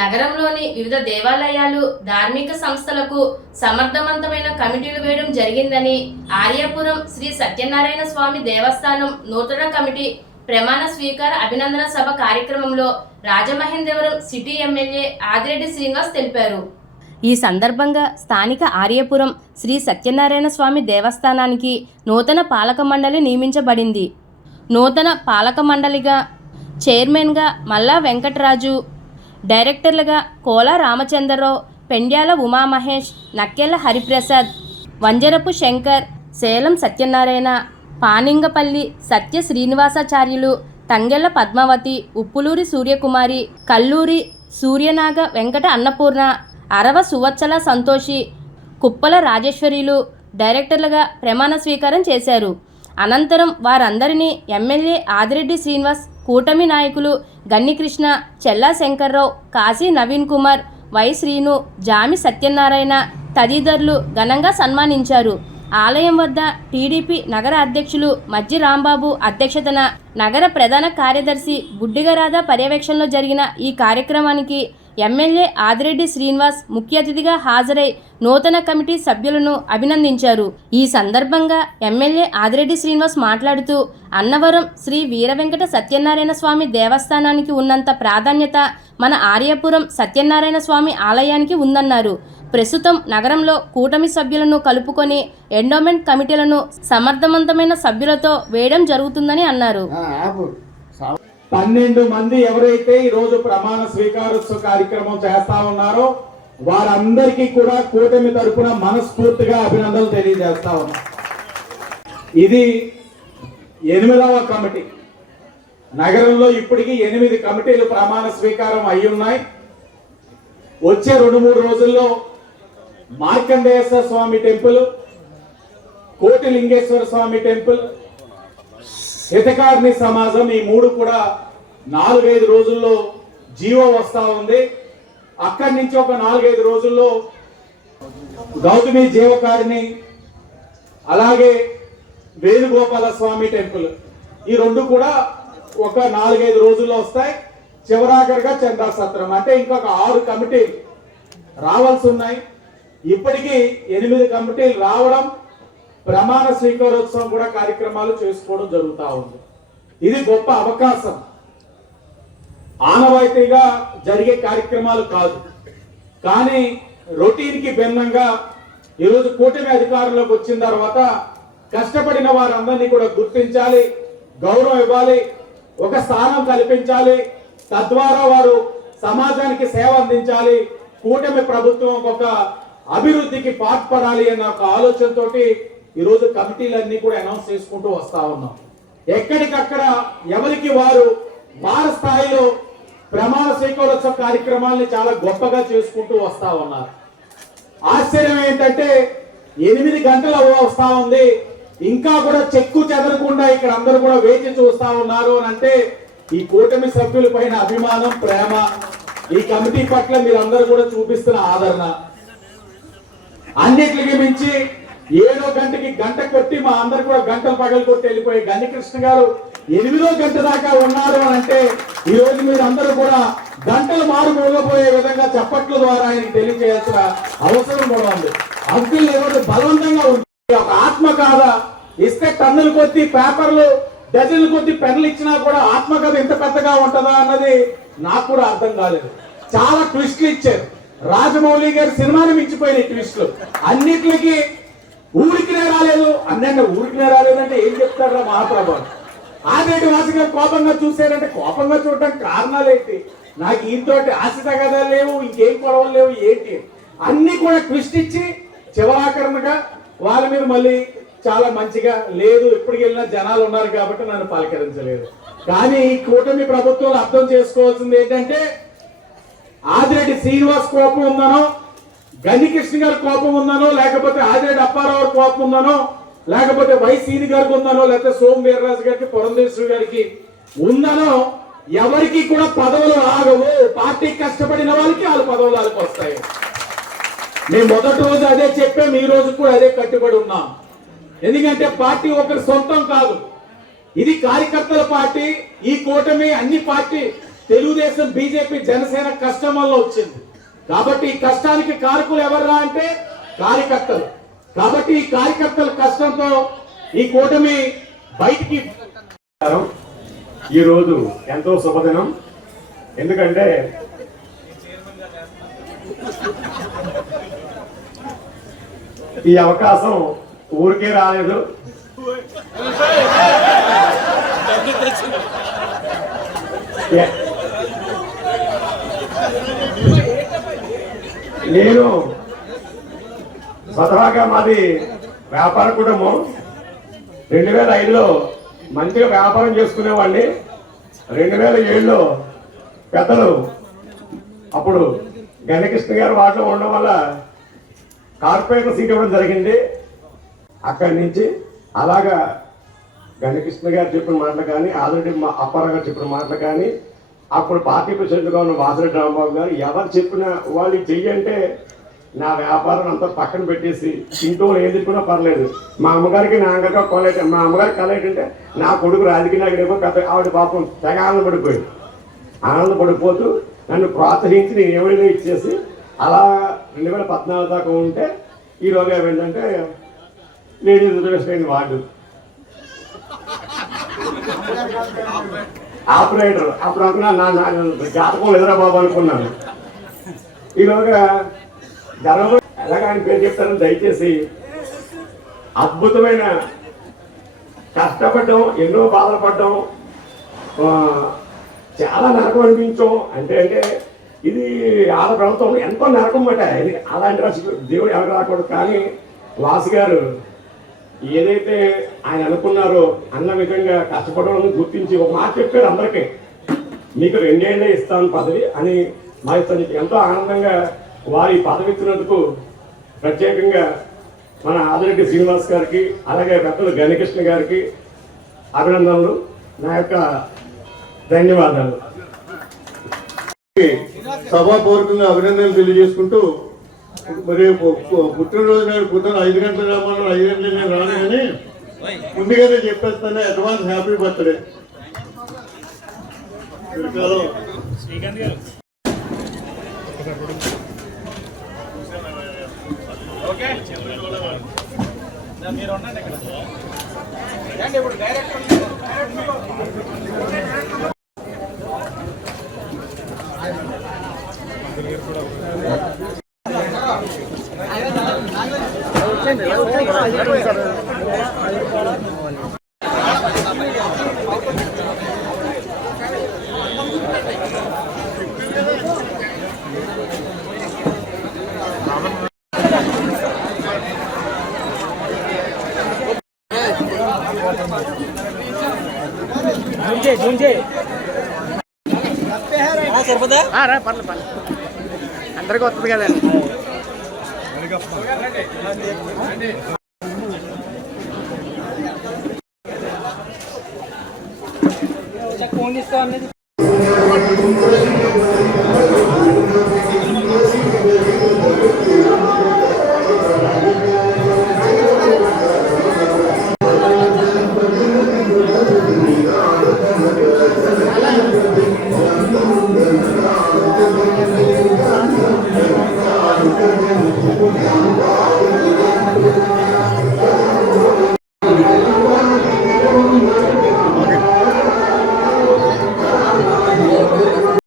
నగరంలోని వివిధ దేవాలయాలు ధార్మిక సంస్థలకు సమర్థవంతమైన కమిటీలు వేయడం జరిగిందని ఆర్యాపురం శ్రీ సత్యనారాయణ స్వామి దేవస్థానం నూతన కమిటీ ప్రమాణ స్వీకార అభినందన సభ కార్యక్రమంలో రాజమహేంద్రవరం సిటీ ఎమ్మెల్యే ఆదిరెడ్డి శ్రీనివాస్ తెలిపారు. ఈ సందర్భంగా స్థానిక ఆర్యపురం శ్రీ సత్యనారాయణ స్వామి దేవస్థానానికి నూతన పాలక మండలి నియమించబడింది. నూతన పాలక మండలిగా చైర్మన్గా మల్లా వెంకటరాజు డైరెక్టర్లుగా కోల రామచంద్రరావు పెండ్యాల ఉమామహేష్ నక్కెల హరిప్రసాద్ వంజరపు శంకర్ సేలం సత్యనారాయణ పానింగపల్లి సత్య శ్రీనివాసాచార్యులు తంగెళ్ళ పద్మావతి ఉప్పులూరి సూర్యకుమారి కల్లూరి సూర్యనాగ వెంకట అన్నపూర్ణ అరవ సువత్సల సంతోషి కుప్పల రాజేశ్వరిలు డైరెక్టర్లుగా ప్రమాణ స్వీకారం చేశారు. అనంతరం వారందరినీ ఎమ్మెల్యే ఆదిరెడ్డి శ్రీనివాస్ కూటమి నాయకులు గన్నికృష్ణ చెల్లా శంకర్రావు కాశీ నవీన్ కుమార్ వై శ్రీను జామి సత్యనారాయణ తదితరులు ఘనంగా సన్మానించారు. ఆలయం వద్ద టీడీపీ నగర అధ్యక్షులు మజ్జి రాంబాబు అధ్యక్షతన నగర ప్రధాన కార్యదర్శి బుడ్డిగరాధ పర్యవేక్షణలో జరిగిన ఈ కార్యక్రమానికి ఎమ్మెల్యే ఆదిరెడ్డి శ్రీనివాస్ ముఖ్య అతిథిగా హాజరై నూతన కమిటీ సభ్యులను అభినందించారు. ఈ సందర్భంగా ఎమ్మెల్యే ఆదిరెడ్డి శ్రీనివాస్ మాట్లాడుతూ అన్నవరం శ్రీ వీరవెంకట సత్యనారాయణ స్వామి దేవస్థానానికి ఉన్నంత ప్రాధాన్యత మన ఆర్యపురం సత్యనారాయణ స్వామి ఆలయానికి ఉందన్నారు. ప్రస్తుతం నగరంలో కూటమి సభ్యులను కలుపుకొని ఎండోమెంట్ కమిటీలను సమర్థవంతమైన సభ్యులతో వేయడం జరుగుతుందని అన్నారు. పన్నెండు మంది ఎవరైతే ఈ రోజు ప్రమాణ స్వీకారోత్సవ కార్యక్రమం చేస్తా ఉన్నారో వారందరికీ కూడా కూటమి తరపున మనస్ఫూర్తిగా అభినందనలు తెలియజేస్తా ఉన్నా. ఇది ఎనిమిదవ కమిటీ. నగరంలో ఇప్పటికీ ఎనిమిది కమిటీలు ప్రమాణ స్వీకారం అయి ఉన్నాయి. వచ్చే రెండు మూడు రోజుల్లో మార్కండేశ్వర స్వామి టెంపుల్ కోటిలింగేశ్వర స్వామి టెంపుల్ హితకారిణి సమాజం ఈ మూడు కూడా నాలుగైదు రోజుల్లో జీవో వస్తా ఉంది. అక్కడి నుంచి ఒక నాలుగైదు రోజుల్లో గౌతమి జీవకారిణి అలాగే వేణుగోపాల స్వామి టెంపుల్. ఈ రెండు కూడా ఒక నాలుగైదు రోజుల్లో వస్తాయి. చివరాఖరిగా చందా సత్రం అంటే ఇంకొక ఆరు కమిటీలు రావాల్సి ఉన్నాయి. ఇప్పటికీ ఎనిమిది కమిటీలు రావడం ప్రమాణ స్వీకారోత్సవం కూడా కార్యక్రమాలు చేసుకోవడం జరుగుతూ ఉంది. ఇది గొప్ప అవకాశం. ఆనవాయితీగా జరిగే కార్యక్రమాలు కాదు. కానీ రొటీన్కి భిన్నంగా ఈరోజు కూటమి అధికారంలోకి వచ్చిన తర్వాత కష్టపడిన వారందరినీ కూడా గుర్తించాలి గౌరవం ఇవ్వాలి ఒక స్థానం కల్పించాలి. తద్వారా వారు సమాజానికి సేవ అందించాలి కూటమి ప్రభుత్వం ఒక అభివృద్ధికి పాటుపడాలి అన్న ఒక ఆలోచనతోటి ఈరోజు కమిటీలన్నీ కూడా అనౌన్స్ చేసుకుంటూ వస్తా ఉన్నాం. ఎక్కడికక్కడ ఎవరికి వారు వారి స్థాయిలో ప్రమాణ స్వీకారోత్సవ కార్యక్రమాల్ని చాలా గొప్పగా చేసుకుంటూ వస్తా ఉన్నారు. ఆశ్చర్యం ఏంటంటే ఎనిమిది గంటలు వస్తా ఉంది. ఇంకా కూడా చెక్కు చెదరకుండా ఇక్కడ అందరూ కూడా వేచి చూస్తా ఉన్నారు అని అంటే ఈ కూటమి సభ్యుల పైన అభిమానం ప్రేమ ఈ కమిటీ పట్ల మీరందరూ కూడా చూపిస్తున్న ఆదరణ. అన్నిటికి మించి ఏడో గంటకి గంట కొట్టి మా అందరు కూడా గంటలు పగలు కొట్టి వెళ్ళిపోయి గన్నికృష్ణ గారు ఎనిమిదో గంట దాకా ఉన్నారు అని అంటే ఈ రోజు మీరు అందరూ కూడా గంటలు మారుమూగపోయే విధంగా చప్పట్ల ద్వారా ఆయన తెలియజేయాల్సిన అవసరం కూడా ఉంది. హక్కులు ఎవరు బలవంతంగా ఉంది ఒక ఆత్మ కాదా? ఇస్తే టన్నులు కొద్ది పేపర్లు డజన్లు కొద్ది పెన్నులు ఇచ్చినా కూడా ఆత్మ కథ ఇంత పెద్దగా ఉంటుందా అన్నది నాకు కూడా అర్థం కాలేదు. చాలా ట్విస్ట్లు ఇచ్చారు. రాజమౌళి గారి సినిమాని మించిపోయినాయి ట్విస్ట్లు. అన్నిటికి ఊరికినే రాలేదు అన్నీ ఊరికినే రాలేదంటే ఏం చెప్తారా మహాప్రభు ఆదేటి వాసి గారు కోపంగా చూశారంటే కోపంగా చూడటానికి కారణాలు ఏంటి? నాకు ఈయనతోటి ఆశిత కథ లేవు ఇంకేం గొడవలు లేవు ఏంటి? అన్ని కూడా ట్విస్ట్ ఇచ్చి చివరాకరణగా వాళ్ళ మీద మళ్ళీ చాలా మంచిగా లేదు ఎప్పటికి వెళ్ళిన జనాలు ఉన్నారు కాబట్టి నన్ను పలకరించలేదు. కానీ ఈ కూటమి ప్రభుత్వం అర్థం చేసుకోవాల్సింది ఏంటంటే ఆదిరెడ్డి శ్రీనివాస్ కోపం ఉందనో గన్నికృష్ణ గారి కోపం ఉందనో లేకపోతే ఆదిరెడ్డి అప్పారావు కోపం ఉందనో లేకపోతే వై సీని గారికి ఉన్నానో లేకపోతే సోమ వీర్రాజు గారికి పురంధేశ్వరి గారికి ఉందనో ఎవరికి కూడా పదవులు ఆగవు. పార్టీ కష్టపడిన వాళ్ళకి వాళ్ళు పదవులు వాళ్ళకి వస్తాయి. మేము మొదటి రోజు అదే చెప్పాం ఈ రోజు కూడా అదే కట్టుబడి ఉన్నాం. ఎందుకంటే పార్టీ ఒకరి సొంతం కాదు. ఇది కార్యకర్తల పార్టీ ఈ కూటమి అన్ని పార్టీ తెలుగుదేశం బీజేపీ జనసేన కష్టం వల్ల వచ్చింది. కాబట్టి ఈ కష్టానికి కారకులు ఎవర్రా అంటే కార్యకర్తలు. కాబట్టి ఈ కార్యకర్తల కష్టంతో ఈ కూటమి బయటికి ఈరోజు ఎంతో శుభదినం. ఎందుకంటే ఈ అవకాశం ఊరికే రాలేదు. నేను స్వతహాగా మాది వ్యాపార కుటుంబం. రెండు వేల ఐదులో మంచిగా వ్యాపారం చేసుకునేవాడిని. రెండు వేల ఏడులో పెద్దలు అప్పుడు గణకృష్ణ గారు వాటిలో ఉండడం వల్ల కార్పొరేటర్ సీట్ ఇవ్వడం జరిగింది. అక్కడి నుంచి అలాగా గణకృష్ణ గారు చెప్పిన మాటలు కానీ ఆల్రెడీ మా అప్పారావు గారు చెప్పిన మాటలు కానీ అప్పుడు పార్టీ ప్రెసిడెంట్గా ఉన్న వాసిరెడ్డి రాంబాబు గారు ఎవరు చెప్పిన వాళ్ళు చెయ్యంటే నా వ్యాపారం అంతా పక్కన పెట్టేసి ఇంట్లో ఏది కూడా పర్లేదు. మా అమ్మగారికి నా అంగగా కొలైట్ మా అమ్మగారికి కళ ఏంటంటే నా కొడుకు రాజకీయ నాయకుడేమో పెద్ద ఆవిడ పాపం తెగ ఆనందపడిపోయింది ఆనందపడిపోతూ నన్ను ప్రోత్సహించి నేను ఏమైనా ఇచ్చేసి అలా రెండు వేల పద్నాలుగు దాకా ఉంటే ఈరోజు ఏమైందంటే లేడీస్ రిజర్వేషన్ వార్డు. ఆపరేటర్ అప్పుడు అనుకున్నా నా నా జాతకం ఎదురా బాబు అనుకున్నాను. ఈలోగా జరగబో ఎలాగ ఆయన పేరు చెప్తారని దయచేసి అద్భుతమైన కష్టపడ్డం ఎన్నో బాధలు పడ్డం చాలా నరకం అనిపించాం అంటే అంటే ఇది ఆడ ప్రభుత్వం ఎంతో నరకం మాట ఇది అలాంటి రాసి- దేవుడు ఎవరు రాకూడదు. కానీ వాసు గారు ఏదైతే ఆయన అనుకున్నారో అన్న విధంగా కష్టపడడం గుర్తించి ఒక మాట చెప్పారు అందరికీ. మీకు రెండేళ్ళే ఇస్తాను పదవి అని మా ఇస్తాను ఎంతో ఆనందంగా వారి పదవి ఇచ్చినందుకు ప్రత్యేకంగా మన ఆదిరెడ్డి శ్రీనివాస్ గారికి అలాగే పెద్దలు గణకృష్ణ గారికి అభినందనలు. నా యొక్క ధన్యవాదాలు. సభాపూర్వకంగా అభినందనలు తెలియజేసుకుంటూ మరి పుట్టినరోజు నాడు పొద్దున ఐదు గంటల రామన్నా ఐదు గంటలకు నేను రాను కానీ ముందుగానే చెప్పేస్తాను. Advance happy birthday. మీరు ఉండండి ఇక్కడ. ఇప్పుడు డైరెక్ట్ డైరెక్ట్ రా పర్లేదు పర్లేదు అందరికీ వస్తుంది కదా. ఫోన్ అనేది